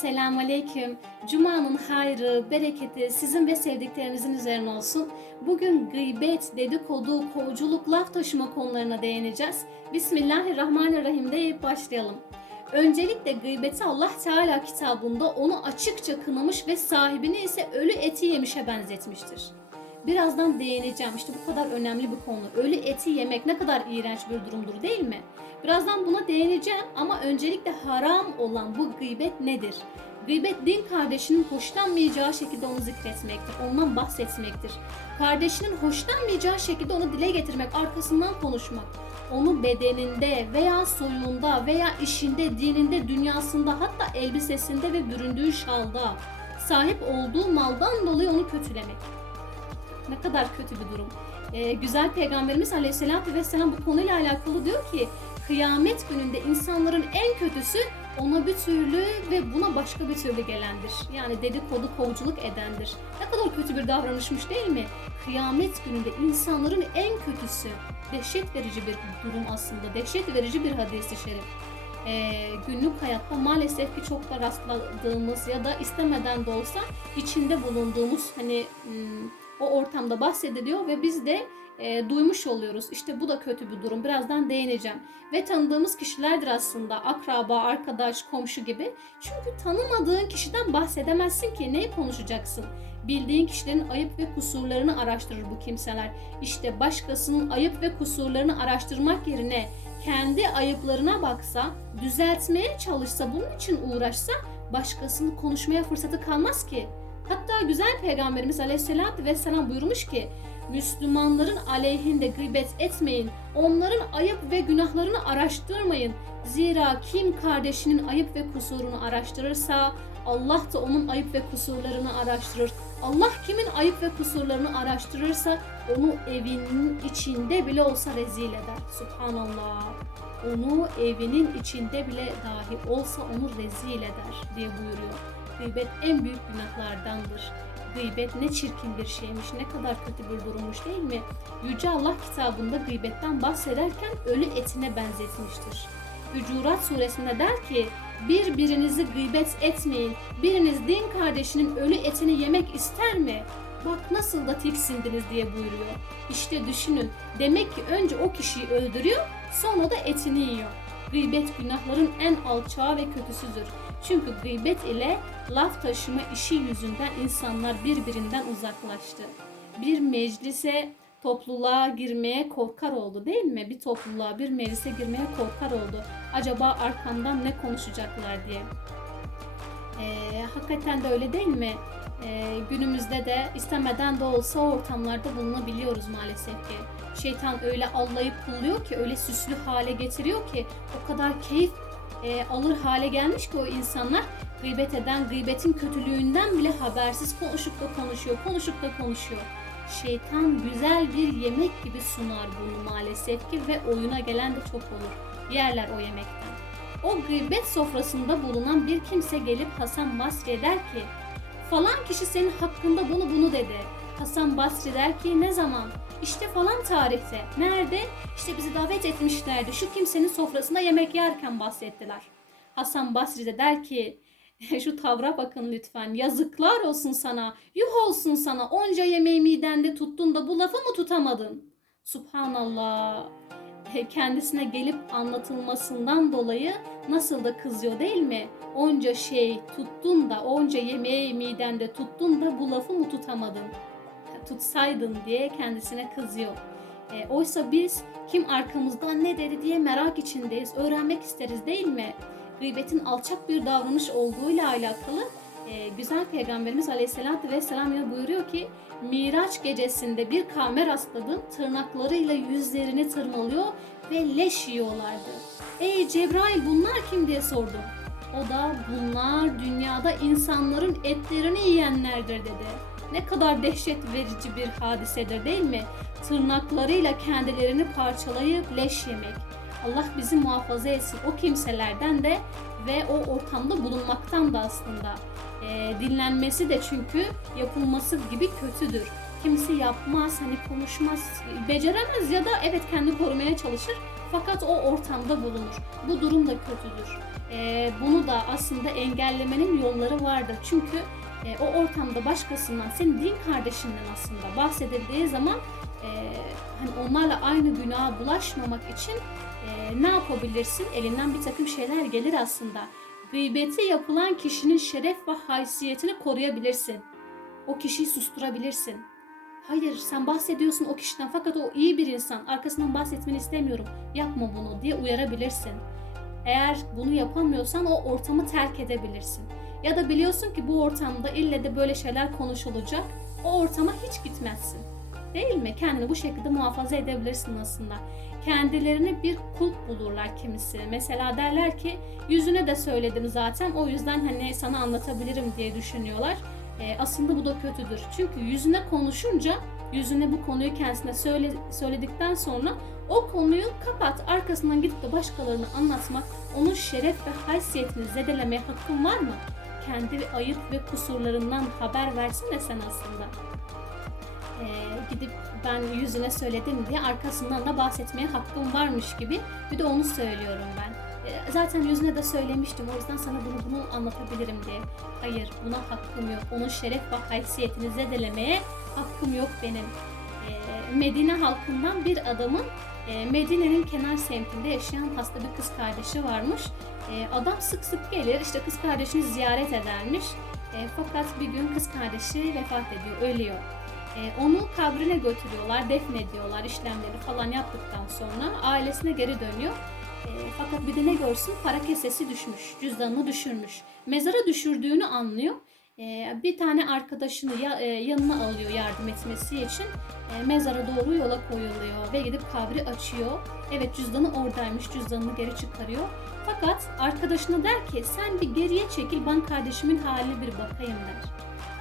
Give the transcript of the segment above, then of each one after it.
Selamun Aleyküm. Cuma'nın hayrı, bereketi sizin ve sevdiklerinizin üzerine olsun. Bugün gıybet, dedikodu, kovuculuk, laf taşıma konularına değineceğiz. Bismillahirrahmanirrahim deyip başlayalım. Öncelikle gıybeti Allah Teala kitabında onu açıkça kınamış ve sahibini ise ölü eti yemişe benzetmiştir. Birazdan değineceğim. İşte bu kadar önemli bir konu. Ölü eti yemek ne kadar iğrenç bir durumdur değil mi? Birazdan buna değineceğim ama öncelikle haram olan bu gıybet nedir? Gıybet din kardeşinin hoşlanmayacağı şekilde onu zikretmektir, ondan bahsetmektir. Kardeşinin hoşlanmayacağı şekilde onu dile getirmek, arkasından konuşmak. Onu bedeninde veya soyunda veya işinde, dininde, dünyasında hatta elbisesinde ve büründüğü şalda sahip olduğu maldan dolayı onu kötülemek. Ne kadar kötü bir durum. Ee, güzel Peygamberimiz Aleyhisselatü Vesselam bu konuyla alakalı diyor ki kıyamet gününde insanların en kötüsü ona bir türlü ve buna başka bir türlü gelendir. Yani dedikodu, kovuculuk edendir. Ne kadar kötü bir davranışmış değil mi? Kıyamet gününde insanların en kötüsü. Dehşet verici bir durum aslında. Dehşet verici bir hadisi şerif. Ee, günlük hayatta maalesef ki çok da rastladığımız ya da istemeden de olsa içinde bulunduğumuz hani hmm, o ortamda bahsediliyor ve biz de e, duymuş oluyoruz. İşte bu da kötü bir durum. Birazdan değineceğim. Ve tanıdığımız kişilerdir aslında. Akraba, arkadaş, komşu gibi. Çünkü tanımadığın kişiden bahsedemezsin ki. Neyi konuşacaksın? Bildiğin kişilerin ayıp ve kusurlarını araştırır bu kimseler. İşte başkasının ayıp ve kusurlarını araştırmak yerine kendi ayıplarına baksa, düzeltmeye çalışsa, bunun için uğraşsa başkasının konuşmaya fırsatı kalmaz ki. Hatta güzel peygamberimiz aleyhissalatü vesselam buyurmuş ki Müslümanların aleyhinde gıybet etmeyin. Onların ayıp ve günahlarını araştırmayın. Zira kim kardeşinin ayıp ve kusurunu araştırırsa Allah da onun ayıp ve kusurlarını araştırır. Allah kimin ayıp ve kusurlarını araştırırsa onu evinin içinde bile olsa rezil eder. Subhanallah. Onu evinin içinde bile dahi olsa onu rezil eder diye buyuruyor. Gıybet en büyük günahlardandır. Gıybet ne çirkin bir şeymiş, ne kadar kötü bir durummuş değil mi? Yüce Allah kitabında gıybetten bahsederken ölü etine benzetmiştir. Hücurat suresinde der ki, birbirinizi gıybet etmeyin, biriniz din kardeşinin ölü etini yemek ister mi? Bak nasıl da tiksindiniz diye buyuruyor. İşte düşünün, demek ki önce o kişiyi öldürüyor, sonra da etini yiyor. Gıybet günahların en alçağı ve kötüsüdür. Çünkü gıybet ile laf taşıma işi yüzünden insanlar birbirinden uzaklaştı. Bir meclise, topluluğa girmeye korkar oldu değil mi? Bir topluluğa, bir meclise girmeye korkar oldu. Acaba arkamdan ne konuşacaklar diye. Ee, hakikaten de öyle değil mi? Ee, günümüzde de istemeden de olsa ortamlarda bulunabiliyoruz maalesef ki. Şeytan öyle allayıp pulluyor ki, öyle süslü hale getiriyor ki o kadar keyif e, alır hale gelmiş ki o insanlar gıybet eden, gıybetin kötülüğünden bile habersiz konuşup da konuşuyor, konuşup da konuşuyor. Şeytan güzel bir yemek gibi sunar bunu maalesef ki ve oyuna gelen de çok olur. Yerler o yemekten. O gıybet sofrasında bulunan bir kimse gelip Hasan Basri der ki falan kişi senin hakkında bunu bunu dedi. Hasan Basri der ki ne zaman? İşte falan tarihte. Nerede? İşte bizi davet etmişlerdi. Şu kimsenin sofrasında yemek yerken bahsettiler. Hasan Basri de der ki şu tavra bakın lütfen. Yazıklar olsun sana. Yuh olsun sana. Onca yemeği midende tuttun da bu lafı mı tutamadın? Subhanallah. Kendisine gelip anlatılmasından dolayı nasıl da kızıyor değil mi? Onca şey tuttun da, onca yemeği midende tuttun da bu lafı mı tutamadın? Tutsaydın diye kendisine kızıyor. E, oysa biz kim arkamızdan ne dedi diye merak içindeyiz, öğrenmek isteriz değil mi? Gıybetin alçak bir davranış olduğuyla alakalı e, güzel Peygamberimiz Aleyhisselatü Vesselam ya buyuruyor ki Miraç gecesinde bir kavme rastladım tırnaklarıyla yüzlerini tırmalıyor ve leş yiyorlardı. Ey Cebrail bunlar kim diye sordum. O da bunlar dünyada insanların etlerini yiyenlerdir dedi. Ne kadar dehşet verici bir hadisedir değil mi? Tırnaklarıyla kendilerini parçalayıp leş yemek. Allah bizi muhafaza etsin o kimselerden de ve o ortamda bulunmaktan da aslında. E, dinlenmesi de çünkü yapılması gibi kötüdür. Kimisi yapmaz, hani konuşmaz, beceremez ya da evet kendi korumaya çalışır. Fakat o ortamda bulunur. Bu durum da kötüdür. Ee, bunu da aslında engellemenin yolları vardır. Çünkü e, o ortamda başkasından, senin din kardeşinden aslında bahsedildiği zaman e, hani onlarla aynı günaha bulaşmamak için e, ne yapabilirsin? Elinden bir takım şeyler gelir aslında. Gıybeti yapılan kişinin şeref ve haysiyetini koruyabilirsin. O kişiyi susturabilirsin. Hayır sen bahsediyorsun o kişiden fakat o iyi bir insan. Arkasından bahsetmeni istemiyorum. Yapma bunu diye uyarabilirsin. Eğer bunu yapamıyorsan o ortamı terk edebilirsin. Ya da biliyorsun ki bu ortamda ille de böyle şeyler konuşulacak. O ortama hiç gitmezsin. Değil mi? Kendini bu şekilde muhafaza edebilirsin aslında. Kendilerini bir kulp bulurlar kimisi. Mesela derler ki yüzüne de söyledim zaten o yüzden hani sana anlatabilirim diye düşünüyorlar. Ee, aslında bu da kötüdür. Çünkü yüzüne konuşunca yüzüne bu konuyu kendisine söyle, söyledikten sonra o konuyu kapat. Arkasından gidip de başkalarına anlatmak, onun şeref ve haysiyetini zedelemeye hakkın var mı? Kendi ayıp ve kusurlarından haber versin de sen aslında. Ee, gidip ben yüzüne söyledim diye arkasından da bahsetmeye hakkım varmış gibi bir de onu söylüyorum ben. Ee, zaten yüzüne de söylemiştim o yüzden sana bunu bunu anlatabilirim diye. Hayır buna hakkım yok. Onun şeref ve haysiyetini zedelemeye hakkım yok benim. Ee, Medine halkından bir adamın e, Medine'nin kenar semtinde yaşayan hasta bir kız kardeşi varmış. E, adam sık sık gelir işte kız kardeşini ziyaret edermiş. E, fakat bir gün kız kardeşi vefat ediyor, ölüyor. Onu kabrine götürüyorlar, defnediyorlar, işlemleri falan yaptıktan sonra ailesine geri dönüyor. Fakat bir de ne görsün para kesesi düşmüş, cüzdanını düşürmüş. Mezara düşürdüğünü anlıyor. E, bir tane arkadaşını e, yanına alıyor yardım etmesi için. E, mezara doğru yola koyuluyor ve gidip kabri açıyor. Evet cüzdanı oradaymış, cüzdanını geri çıkarıyor. Fakat arkadaşına der ki sen bir geriye çekil ben kardeşimin haline bir bakayım der.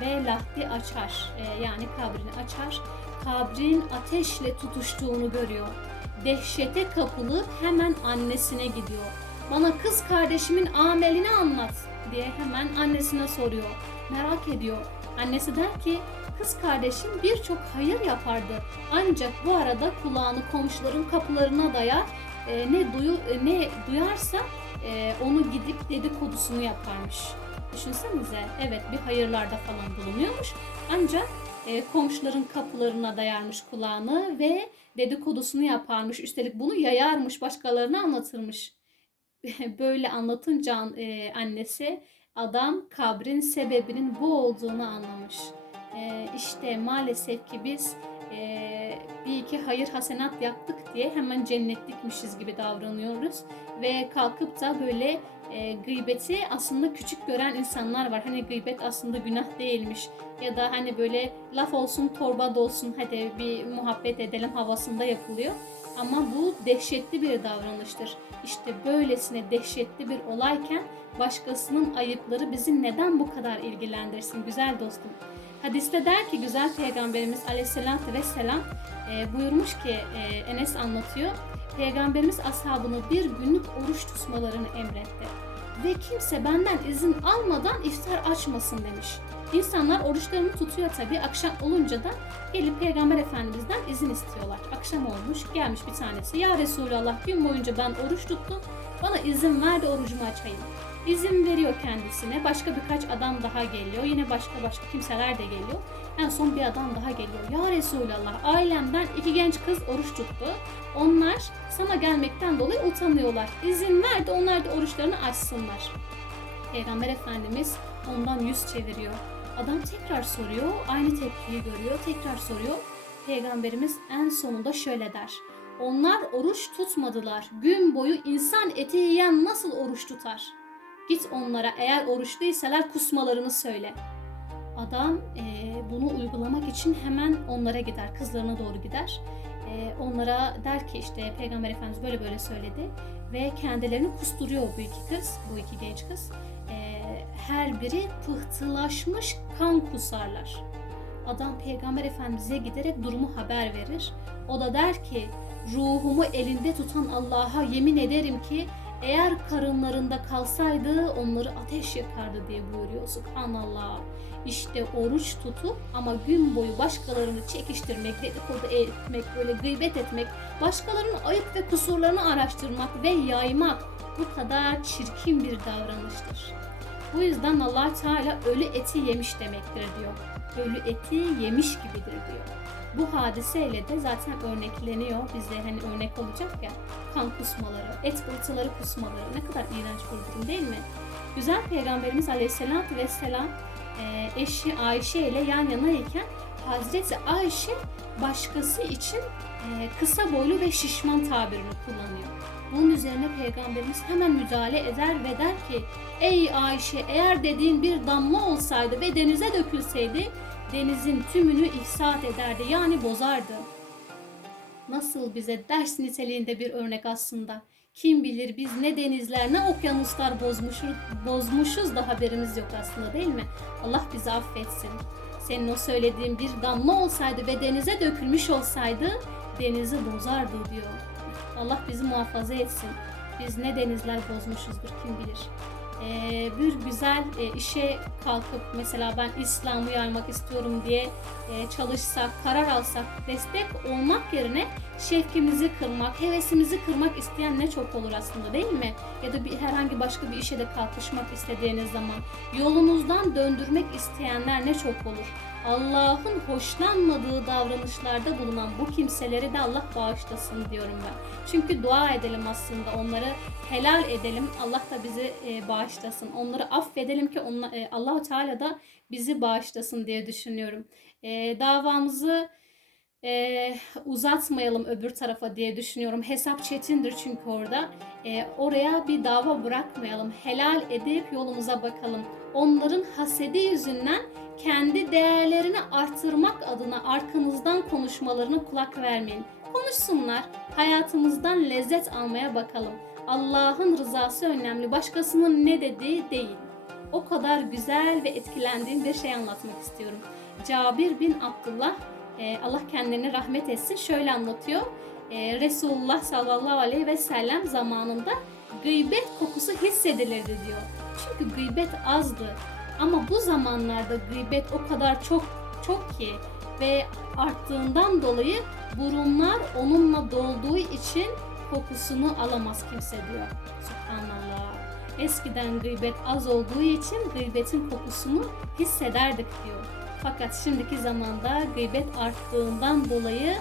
Ve lahdi açar e, yani kabrini açar. Kabrin ateşle tutuştuğunu görüyor. Dehşete kapılıp hemen annesine gidiyor. Bana kız kardeşimin amelini anlat diye hemen annesine soruyor. Merak ediyor. Annesi der ki kız kardeşim birçok hayır yapardı. Ancak bu arada kulağını komşuların kapılarına dayar. e, ne duyu e, ne duyarsa e, onu gidip dedikodusunu yaparmış. Düşünsenize evet bir hayırlarda falan bulunuyormuş. Ancak e, komşuların kapılarına dayarmış kulağını ve dedikodusunu yaparmış. Üstelik bunu yayarmış, başkalarına anlatırmış. Böyle anlatınca e, annesi adam kabrin sebebinin bu olduğunu anlamış. E, işte maalesef ki biz e, bir iki hayır hasenat yaptık diye hemen cennetlikmişiz gibi davranıyoruz ve kalkıp da böyle e, gıybeti aslında küçük gören insanlar var. Hani gıybet aslında günah değilmiş ya da hani böyle laf olsun torba dolsun hadi bir muhabbet edelim havasında yapılıyor. Ama bu dehşetli bir davranıştır. İşte böylesine dehşetli bir olayken başkasının ayıpları bizi neden bu kadar ilgilendirsin güzel dostum? Hadiste der ki güzel peygamberimiz aleyhissalatü vesselam e, buyurmuş ki e, Enes anlatıyor. Peygamberimiz ashabını bir günlük oruç tutmalarını emretti. Ve kimse benden izin almadan iftar açmasın demiş. İnsanlar oruçlarını tutuyor tabi. Akşam olunca da gelip Peygamber Efendimiz'den izin istiyorlar. Akşam olmuş gelmiş bir tanesi. Ya Resulallah gün boyunca ben oruç tuttum. Bana izin ver de orucumu açayım. İzin veriyor kendisine. Başka birkaç adam daha geliyor. Yine başka başka kimseler de geliyor. En son bir adam daha geliyor. Ya Resulallah ailemden iki genç kız oruç tuttu. Onlar sana gelmekten dolayı utanıyorlar. İzin ver de onlar da oruçlarını açsınlar. Peygamber Efendimiz ondan yüz çeviriyor. Adam tekrar soruyor. Aynı tepkiyi görüyor. Tekrar soruyor. Peygamberimiz en sonunda şöyle der. Onlar oruç tutmadılar. Gün boyu insan eti yiyen nasıl oruç tutar? Git onlara eğer oruçluysalar kusmalarını söyle. Adam e, bunu uygulamak için hemen onlara gider, kızlarına doğru gider. E, onlara der ki işte Peygamber Efendimiz böyle böyle söyledi ve kendilerini kusturuyor bu iki kız, bu iki genç kız. E, her biri pıhtılaşmış kan kusarlar. Adam Peygamber Efendimiz'e giderek durumu haber verir. O da der ki ruhumu elinde tutan Allah'a yemin ederim ki eğer karınlarında kalsaydı onları ateş yakardı diye buyuruyor. Subhanallah. İşte oruç tutup ama gün boyu başkalarını çekiştirmek, dedikodu etmek, böyle gıybet etmek, başkalarının ayıp ve kusurlarını araştırmak ve yaymak bu kadar çirkin bir davranıştır. Bu yüzden allah Teala ölü eti yemiş demektir diyor. Ölü eti yemiş gibidir diyor. Bu hadiseyle de zaten örnekleniyor bize hani örnek olacak ya kan kusmaları, et bırtıları kusmaları ne kadar iğrenç bir durum değil mi? Güzel Peygamberimiz Aleyhisselatü Vesselam eşi Ayşe ile yan yanayken Hazreti Ayşe başkası için e, kısa boylu ve şişman tabirini kullanıyor. Bunun üzerine Peygamberimiz hemen müdahale eder ve der ki Ey Ayşe eğer dediğin bir damla olsaydı ve denize dökülseydi denizin tümünü ifsat ederdi yani bozardı. Nasıl bize ders niteliğinde bir örnek aslında. Kim bilir biz ne denizler ne okyanuslar bozmuşuz, bozmuşuz da haberimiz yok aslında değil mi? Allah bizi affetsin. Senin o söylediğin bir damla olsaydı ve denize dökülmüş olsaydı denizi bozardı diyor. Allah bizi muhafaza etsin. Biz ne denizler bozmuşuzdur kim bilir. Ee, bir güzel e, işe kalkıp mesela ben İslam'ı yaymak istiyorum diye e, çalışsak, karar alsak, destek olmak yerine şevkimizi kırmak, hevesimizi kırmak isteyen ne çok olur aslında değil mi? Ya da bir herhangi başka bir işe de kalkışmak istediğiniz zaman yolunuzdan döndürmek isteyenler ne çok olur. Allah'ın hoşlanmadığı davranışlarda bulunan bu kimseleri de Allah bağışlasın diyorum ben. Çünkü dua edelim aslında onları helal edelim. Allah da bizi e, bağışlasın. Onları affedelim ki e, Allah Teala da bizi bağışlasın diye düşünüyorum. E, davamızı uzatmayalım öbür tarafa diye düşünüyorum. Hesap çetindir çünkü orada. Oraya bir dava bırakmayalım. Helal edip yolumuza bakalım. Onların hasedi yüzünden kendi değerlerini artırmak adına arkanızdan konuşmalarına kulak vermeyin. Konuşsunlar. Hayatımızdan lezzet almaya bakalım. Allah'ın rızası önemli. Başkasının ne dediği değil. O kadar güzel ve etkilendiğim bir şey anlatmak istiyorum. Cabir bin Abdullah e, Allah kendilerine rahmet etsin şöyle anlatıyor. E, Resulullah sallallahu aleyhi ve sellem zamanında gıybet kokusu hissedilirdi diyor. Çünkü gıybet azdı. Ama bu zamanlarda gıybet o kadar çok çok ki ve arttığından dolayı burunlar onunla dolduğu için kokusunu alamaz kimse diyor. Subhanallah. Eskiden gıybet az olduğu için gıybetin kokusunu hissederdik diyor. Fakat şimdiki zamanda gıybet arttığından dolayı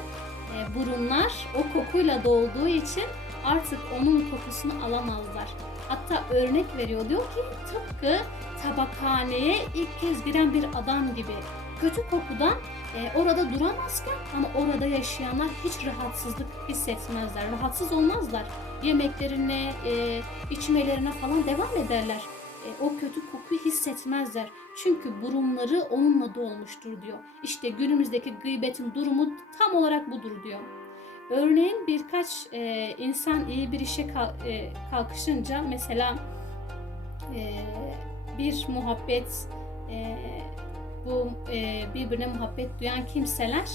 e, burunlar o kokuyla dolduğu için artık onun kokusunu alamazlar. Hatta örnek veriyor diyor ki tıpkı tabakhaneye ilk kez giren bir adam gibi. Kötü kokudan e, orada duramazken ama orada yaşayanlar hiç rahatsızlık hissetmezler. Rahatsız olmazlar. Yemeklerine, e, içmelerine falan devam ederler. E, o kötü kokuyu hissetmezler. Çünkü burunları onunla dolmuştur diyor. İşte günümüzdeki gıybetin durumu tam olarak budur diyor. Örneğin birkaç e, insan iyi bir işe kal- e, kalkışınca mesela e, bir muhabbet e, bu e, birbirine muhabbet duyan kimseler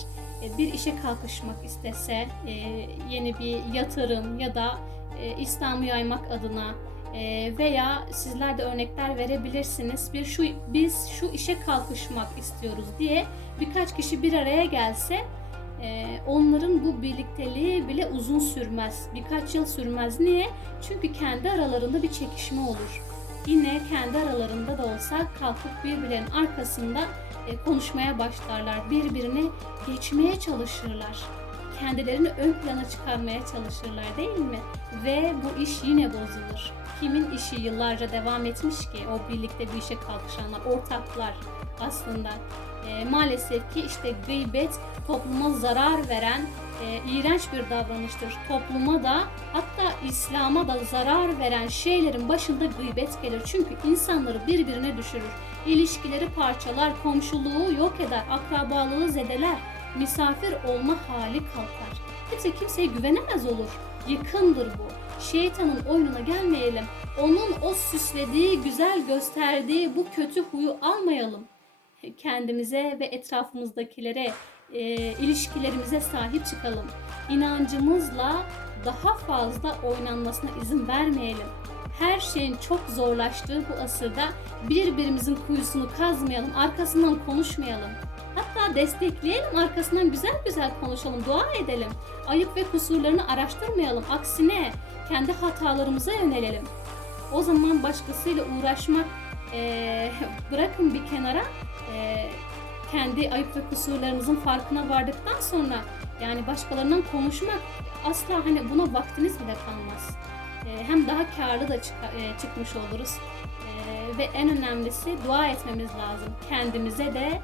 e, bir işe kalkışmak istese e, yeni bir yatırım ya da e, İslam'ı yaymak adına e, veya sizler de örnekler verebilirsiniz. Bir şu biz şu işe kalkışmak istiyoruz diye birkaç kişi bir araya gelse onların bu birlikteliği bile uzun sürmez. Birkaç yıl sürmez. Niye? Çünkü kendi aralarında bir çekişme olur. Yine kendi aralarında da olsa kalkıp birbirlerinin arkasında e, konuşmaya başlarlar. Birbirini geçmeye çalışırlar. Kendilerini ön plana çıkarmaya çalışırlar değil mi? Ve bu iş yine bozulur. Kimin işi yıllarca devam etmiş ki o birlikte bir işe kalkışanlar, ortaklar aslında. E, maalesef ki işte gıybet topluma zarar veren e, iğrenç bir davranıştır. Topluma da hatta İslam'a da zarar veren şeylerin başında gıybet gelir. Çünkü insanları birbirine düşürür. İlişkileri parçalar, komşuluğu yok eder, akrabalığı zedeler, misafir olma hali kalkar. Kimse kimseye güvenemez olur. Yıkındır bu. Şeytanın oyununa gelmeyelim. Onun o süslediği, güzel gösterdiği bu kötü huyu almayalım. Kendimize ve etrafımızdakilere, e, ilişkilerimize sahip çıkalım. inancımızla daha fazla oynanmasına izin vermeyelim. Her şeyin çok zorlaştığı bu asırda birbirimizin kuyusunu kazmayalım, arkasından konuşmayalım. Hatta destekleyelim, arkasından güzel güzel konuşalım, dua edelim. Ayıp ve kusurlarını araştırmayalım. Aksine kendi hatalarımıza yönelelim. O zaman başkasıyla uğraşmak eee, bırakın bir kenara eee, kendi ayıp ve kusurlarımızın farkına vardıktan sonra yani başkalarından konuşmak asla hani buna vaktiniz bile kalmaz. Eee, hem daha karlı da çıka- eee, çıkmış oluruz. Eee, ve en önemlisi dua etmemiz lazım. Kendimize de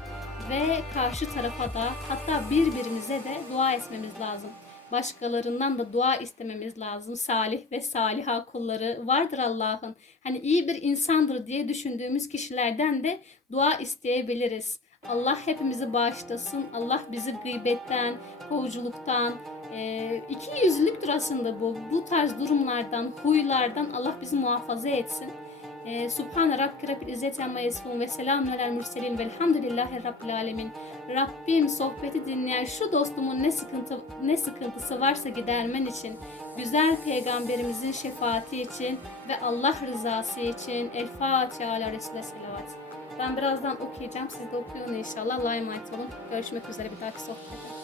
ve karşı tarafa da hatta birbirimize de dua etmemiz lazım. Başkalarından da dua istememiz lazım. Salih ve saliha kulları vardır Allah'ın. Hani iyi bir insandır diye düşündüğümüz kişilerden de dua isteyebiliriz. Allah hepimizi bağışlasın. Allah bizi gıybetten, kovuculuktan, e, iki yüzlüktür aslında bu. Bu tarz durumlardan, huylardan Allah bizi muhafaza etsin. E, Subhane Rabbi Rabbil İzzeti Amma Yasifun ve Selamun Alel Mürselin Velhamdülillahi Rabbil Alemin. Rabbim sohbeti dinleyen şu dostumun ne sıkıntı ne sıkıntısı varsa gidermen için, güzel peygamberimizin şefaati için ve Allah rızası için El Fatiha ala Resulü selavat. Ben birazdan okuyacağım. Siz de okuyun inşallah. Allah'a emanet olun. Görüşmek üzere bir dahaki sohbette.